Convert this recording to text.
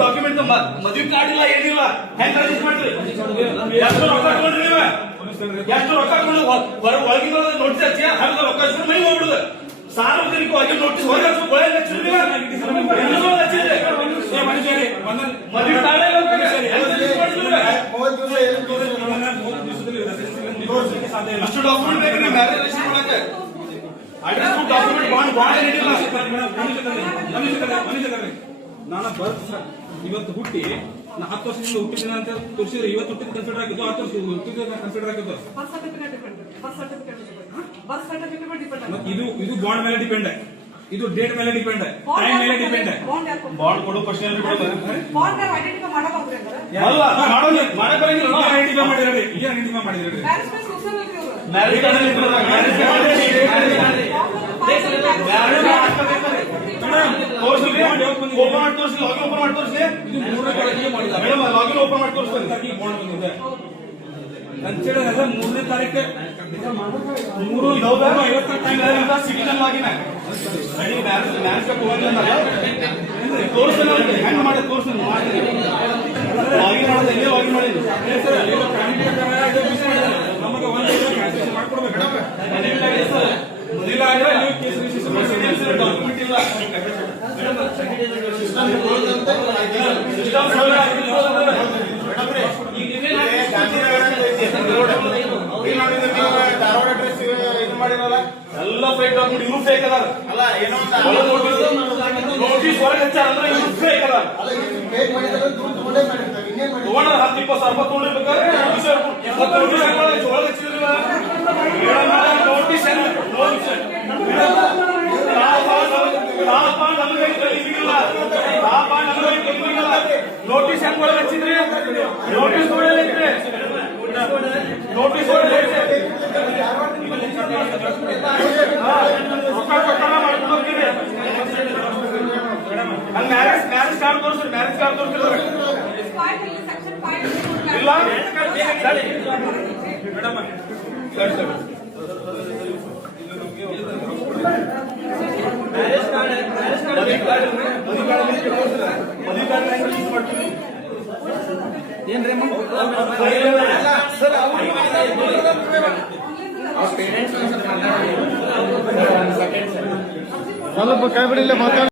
Document ಮದುವೆ card ಇಲ್ಲ ಏನಿಲ್ಲ ಹೆಂಗ್ ರಿಜಿಸ್ಟರ್ ಮಾಡ್ರಿ? ಎಷ್ಟು ರೊಕ್ಕ ತಗೊಂಡ್ರಿ? ಎಷ್ಟು ರೊಕ್ಕ ತಗೊಂಡು ಒಳಗಿನ ನೋಟಿಸ್ ಹಚ್ಚಿ ಹಂಗ ರೊಕ್ಕ ಹಚ್ಚಿದ್ರೆ ಮೈ ಹೋಗ್ಬಿಡುದು. ಸಾರ್ವಜನಿಕವಾಗಿ ನೋಟಿಸ್ ಹೊರಗೆ ಮದುವೆ ಅಷ್ಟು ಡಾಕ್ಯುಮೆಂಟ್ ಬೇಕು ನೀವು ಮ್ಯಾರೇಜ್ ರಿಜಿಸ್ಟರ್ ಮಾಡಕ್ಕೆ. ಅಡ್ರೆಸ್ ಡಾಕ್ಯುಮೆಂಟ್ ಬಾಂಡ್ ಏನಿಲ್ಲ. ನಾನು ಬರ್ತ್ ಇವತ್ತು ಹುಟ್ಟಿ 10 ವರ್ಷದಿಂದ ಹುಟ್ಟಿದ್ದೀನಿ ಅಂತ ತೋರಿಸಿದ್ರೆ ಇವತ್ತು ಹುಟ್ಟಿದ ಕನ್ಸಿಡರ್ ಆಗಿದ್ದು 10 ವರ್ಷ ಹುಟ್ಟಿದ ಕನ್ಸಿಡರ್ ಆಗಿದ್ದು. ಇದು ಬಾಂಡ್ ಮೇಲೆ ಡಿಪೆಂಡ್, ಇದು ಡೇಟ್ ಮೇಲೆ ಡಿಪೆಂಡ್, ಟೈಮ್ ಮೇಲೆ ಡಿಪೆಂಡ್. ಬಾಂಡ್ ಕೊಡೋ ಕ್ವಶನ್ ಐಡೆಂಟಿಫೈ ಮಾಡಿದ್ರಿ, ಈಗ ಐಡೆಂಟಿಫೈ ಮಾಡಿದ್ರಿ. ಕನ್ಸಿಡರ್ 3ನೇ ತಾರೀಕು 3/9/50 ಸಿಟಿಜನ್ ಆಗಿನ ತೋರಿಸ್ತಾನೆ ಹೆಂಗ್ ಮಾಡಿ ತೋರಿಸ್ತಾನೆ ಲಾಗಿನ್ ಮಾಡೋದು ಎಲ್ಲೇ ಲಾಗಿನ್ ಮಾಡಿದ್ರು ನಮಗೆ ಒಂದು ಮಾಡ್ಕೊಡ್ಬೇಕು. ಡಾಕ್ಯುಮೆಂಟ್ ಇಲ್ಲ ಧಾರವಾಡ ಅಡ್ರೆಸ್ ಇದು ಮಾಡಿರಲ್ಲ ಎಲ್ಲ ಫೇಕ್ ಡಾಕ್ಯುಮೆಂಟ್. ಇವ್ರು ಫೇಕ್ ಅದಾರ ಅಲ್ಲ ಏನೋ ನೋಟಿಸ್ ಹೊರಗೆ ಹಚ್ಚಾರ ಅಂದ್ರೆ ಇವ್ರು ಫೇಕ್ ಅದಾರ. ತಗೊಂಡ್ರ 10-20 ಸಾವಿರ ರೂಪಾಯಿ ತಗೊಂಡಿರ್ಬೇಕಾದ್ರೆ ನೋಟಿಸ್ ನೋಟಿಸ್ ಹೆಂಗ್ ಒಳಗೆ ಹಚ್ಚಿದ್ರಿ? ನೋಟಿಸ್ ನೋಟಿಸ್ ಮಾಡ್ಕೊಂಡು ಹೋಗ್ತೀವಿ. ಮ್ಯಾರೇಜ್ ಕಾರ್ಡ್ ತೋರಿಸ್ರಿ, ಮ್ಯಾರೇಜ್ ಕಾರ್ಡ್ ತೋರಿಸಿಲ್ಲ ಇಲ್ಲ ಮೇಡಮ್ ಸ್ವಲ್ಪ ಕೈ ಬಿಡಿಲ್ಲ ಮಾತಾಡ